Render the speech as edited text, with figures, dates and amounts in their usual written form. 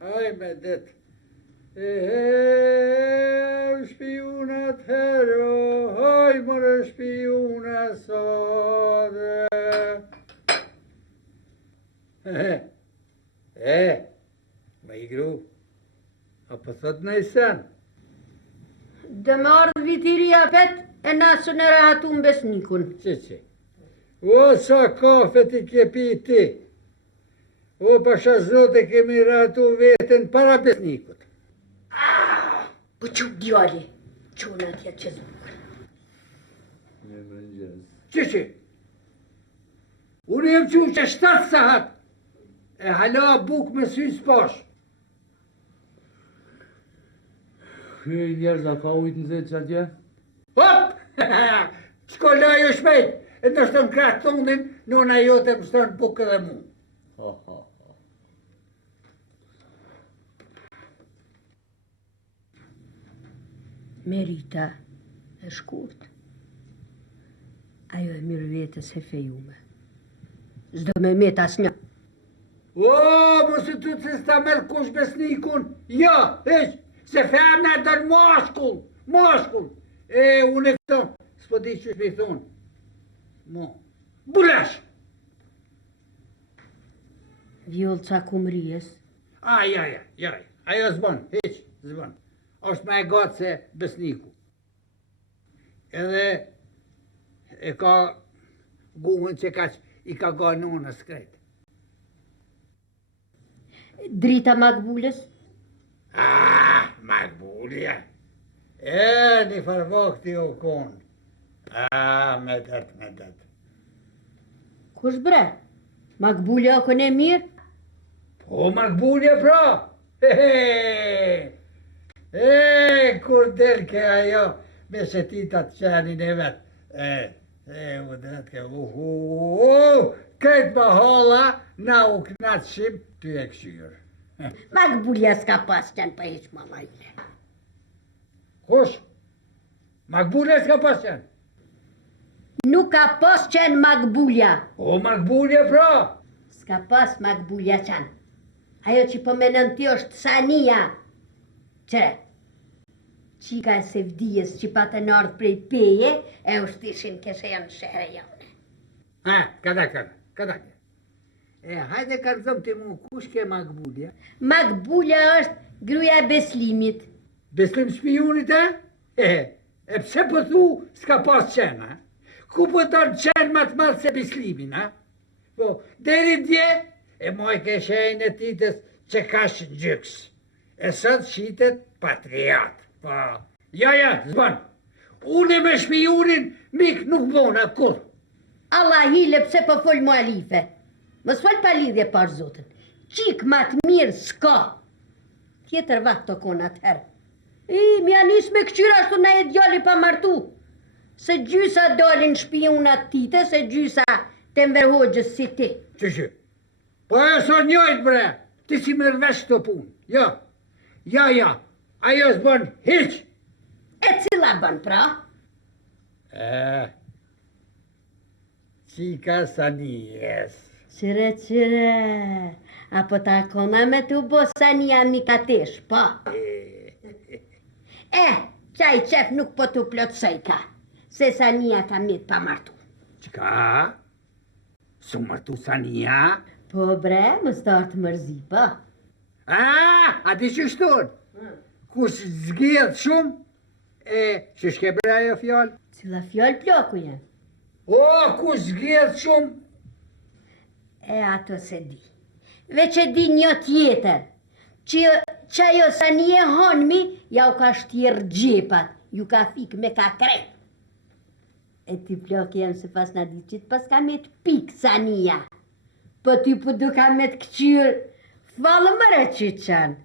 Aj me det. Shpionat hero, hoj mërë shpiona sot. Me I gru, apo thot në I sen? Dë më ardhë vitiria vet e nasë në rahatu në besnikun. Që? O, sa kafe ti ke pi ti. O, pasha zote kemi rahatu vetën para besnikut. Po që djali, që në atje që zbukur. Që? Unë jem që 7 sahat, e hala buk me sy s'pash. Kjo I njerëza ka ujtë në zetë që atje? Hop! Qko lajo shpejt, e në shtë në kratë thundin, nona jote më shtë në bukë dhe mu. Merita e shkurt. Ajo e mirë vetës e fejume. Zdo me met as një. O, mos e tu të s'ta merë kush besnikun. Jo, heq, se femna e dërë moshkull. E, unë e këto, s'po di që shpi thonë. Bulesh! Vjollë ca kumrijes. Aj, ajo zbën, heq, zbën. Është me e gatë se besniku. Edhe e ka guhën që I ka ga nonës krejt. Drita Makbulës? Makbulja. Një farvokti o konë. Me det. Kush bre? Makbulja o kone mirë? Po, Makbulja pra. Kur del ke ajo me shetitat qenin e vetë. U dret ke këtë bahala na u knatëshim ty e këshyrë. Makbulja s'ka pas qenë për heq malajle. Kush? Makbulja s'ka pas qenë? Nuk ka pas qenë Makbulja. O, Makbulja pra? S'ka pas Makbulja qenë. Ajo që po menën ti është Sania. Qëre, qika e sevdijes që pa të nardhë prej peje, e ushtishin keshe janë shëre jaune. Kada. Hajde karëzëm të mu, kush ke Makbulja? Makbulja është gruja e Beslimit. Beslim shpionit, e? E pse po thu s'ka pas qenë, Ku po të qenë ma të malë se Beslimin, Po, deri dje, e moj ke shenjë e titës që ka shëngjyks. E sot shitet patriot. Po, zbën. Unë me shpionin mik nuk bona kur. Allah hile pse po fol mu alife. Mos fol pa lidhje par zotën. Qik ma të mirë s'ka. Tjetër vatë të kona të herë. Mja nis me këqyra ashtu na e djali pa martu. Se gjysa dolin shpionat tite, se gjysa të mverhogjës si ti. Që? Po e so njojt bre, ti si mërvesh të punë. Ja, ajo s'bën hiq. E cila bën pra? Qika Sanijes. Qire, apo ta kona me të bo Sania mikatesh, po? Qaj qef nuk po të plotsoj ka, se Sania ka mit pa martu. Qka? Su martu Sania? Po bre, më startë mërzi, po? A di që shton? Kush zgjedh shumë, që shke bre ajo fjallë? Cila fjallë ploku janë? O, kush zgjedh shumë? Ato se di. Veç e di një tjetër, që ajo Sanie honmi, ja u ka shtjerë gjepat, ju ka fik me ka krep. E ti plok jenë se pas në di qitë, pas ka me të pik Sania. Po ty po du ka me të këqyrë, falë mërë që qanë.